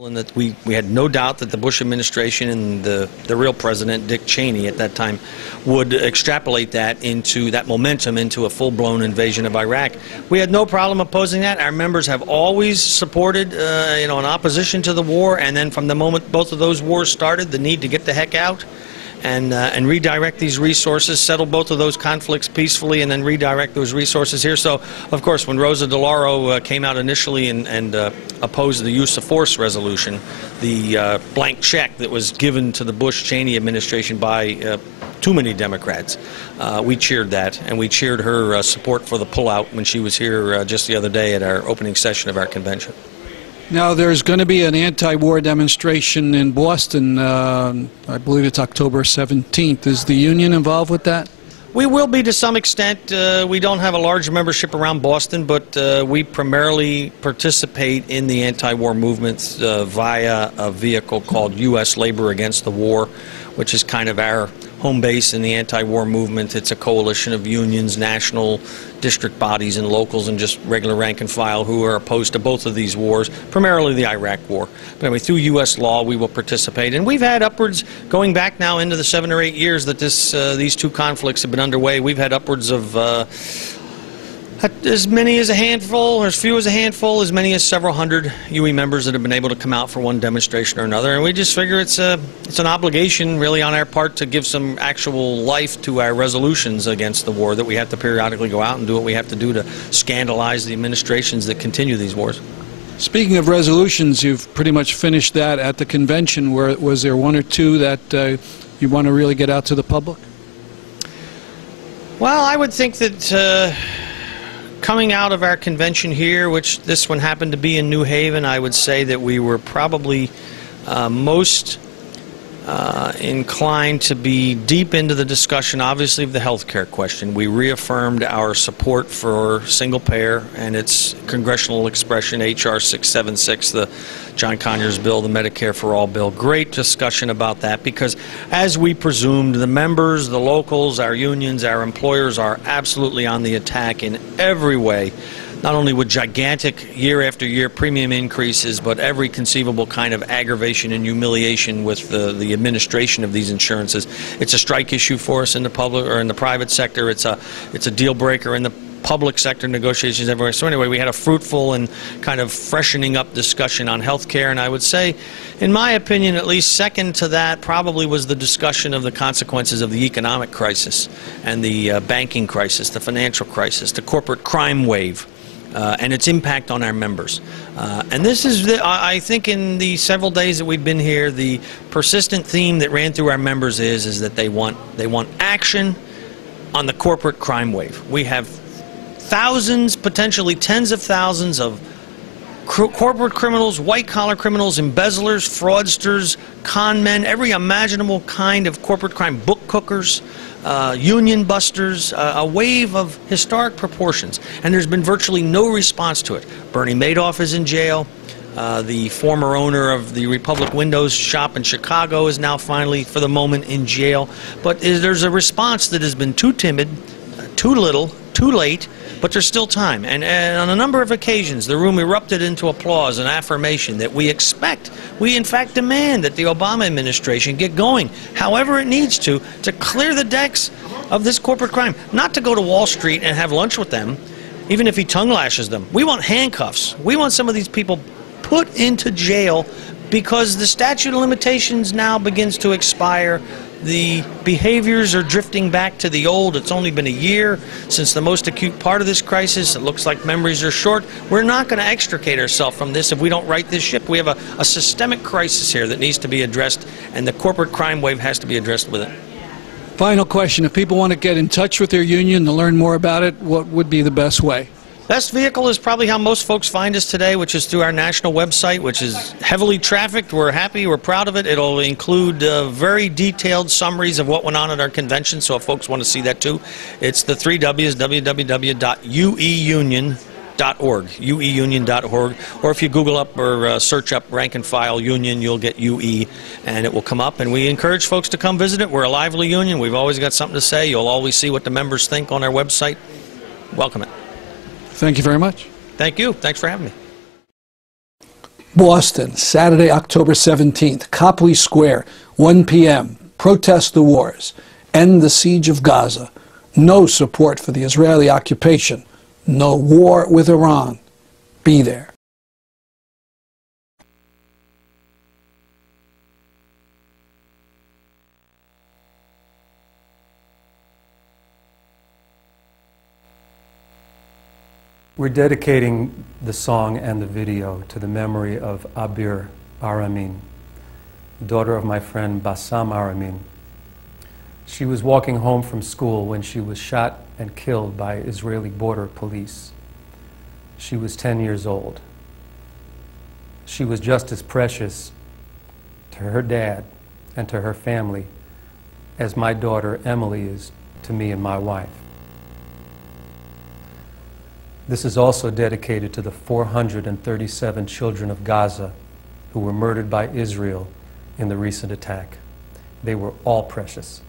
And that we had no doubt that the Bush administration and the real president, Dick Cheney, at that time, would extrapolate that momentum into a full-blown invasion of Iraq. We had no problem opposing that. Our members have always supported, an opposition to the war, and then from the moment both of those wars started, the need to get the heck out and redirect these resources, settle both of those conflicts peacefully, and then redirect those resources here. So, of course, when Rosa DeLauro came out initially and opposed the use of force resolution, the blank check that was given to the Bush-Cheney administration by too many Democrats, we cheered that, and we cheered her support for the pullout when she was here just the other day at our opening session of our convention. Now, there's going to be an anti-war demonstration in Boston. I believe it's October 17th. Is the union involved with that? We will be to some extent. We don't have a large membership around Boston, but we primarily participate in the anti-war movements via a vehicle called U.S. Labor Against the War, which is kind of our home base in the anti-war movement. It's a coalition of unions, national district bodies, and locals, and just regular rank and file who are opposed to both of these wars, primarily the Iraq War. But anyway, through U.S. law, we will participate. And we've had upwards, going back now into the 7 or 8 years that these two conflicts have been underway, we've had upwards of as many as a handful, or as few as a handful, as many as several hundred UE members that have been able to come out for one demonstration or another. And we just figure it's an obligation, really, on our part to give some actual life to our resolutions against the war, that we have to periodically go out and do what we have to do to scandalize the administrations that continue these wars. Speaking of resolutions, you've pretty much finished that at the convention. Was there one or two that you want to really get out to the public? Well, I would think that coming out of our convention here, which this one happened to be in New Haven, I would say that we were probably most inclined to be deep into the discussion, obviously, of the health care question. We reaffirmed our support for single payer and its congressional expression, H.R. 676, the John Conyers bill, the Medicare for All bill. Great discussion about that, because as we presumed, the members, the locals, our unions, our employers are absolutely on the attack in every way, not only with gigantic year after year premium increases, but every conceivable kind of aggravation and humiliation with the administration of these insurances. It's a strike issue for us in the public or in the private sector. It's a deal breaker in the public sector negotiations everywhere. So anyway, we had a fruitful and kind of freshening up discussion on health care, and I would say, in my opinion, at least second to that probably was the discussion of the consequences of the economic crisis and the banking crisis, the financial crisis, the corporate crime wave, and its impact on our members. And this is, I think, in the several days that we've been here, the persistent theme that ran through our members is that they want action on the corporate crime wave. We have thousands, potentially tens of thousands of corporate criminals, white-collar criminals, embezzlers, fraudsters, con men, every imaginable kind of corporate crime, book cookers, union busters, a wave of historic proportions. And there's been virtually no response to it. Bernie Madoff is in jail. The former owner of the Republic Windows shop in Chicago is now finally, for the moment, in jail. But there's a response that has been too timid, too little, too late, but there's still time. And on a number of occasions, the room erupted into applause and affirmation that we expect, we in fact demand that the Obama administration get going, however it needs to clear the decks of this corporate crime. Not to go to Wall Street and have lunch with them, even if he tongue lashes them. We want handcuffs. We want some of these people put into jail, because the statute of limitations now begins to expire. The behaviors are drifting back to the old. It's only been a year since the most acute part of this crisis. It looks like memories are short. We're not going to extricate ourselves from this if we don't right this ship. We have a systemic crisis here that needs to be addressed, and the corporate crime wave has to be addressed with it. Final question. If people want to get in touch with their union to learn more about it, what would be the best way? Best vehicle is probably how most folks find us today, which is through our national website, which is heavily trafficked. We're happy, we're proud of it. It'll include very detailed summaries of what went on at our convention, so if folks want to see that too, it's the 3 W's, www.ueunion.org, ueunion.org, or if you Google up or search up rank and file union, you'll get UE, and it will come up. And we encourage folks to come visit it. We're a lively union. We've always got something to say. You'll always see what the members think on our website. Welcome it. Thank you very much. Thank you. Thanks for having me. Boston, Saturday, October 17th, Copley Square, 1 p.m. Protest the wars. End the siege of Gaza. No support for the Israeli occupation. No war with Iran. Be there. We're dedicating the song and the video to the memory of Abir Aramin, daughter of my friend Bassam Aramin. She was walking home from school when she was shot and killed by Israeli border police. She was 10 years old. She was just as precious to her dad and to her family as my daughter Emily is to me and my wife. This is also dedicated to the 437 children of Gaza who were murdered by Israel in the recent attack. They were all precious.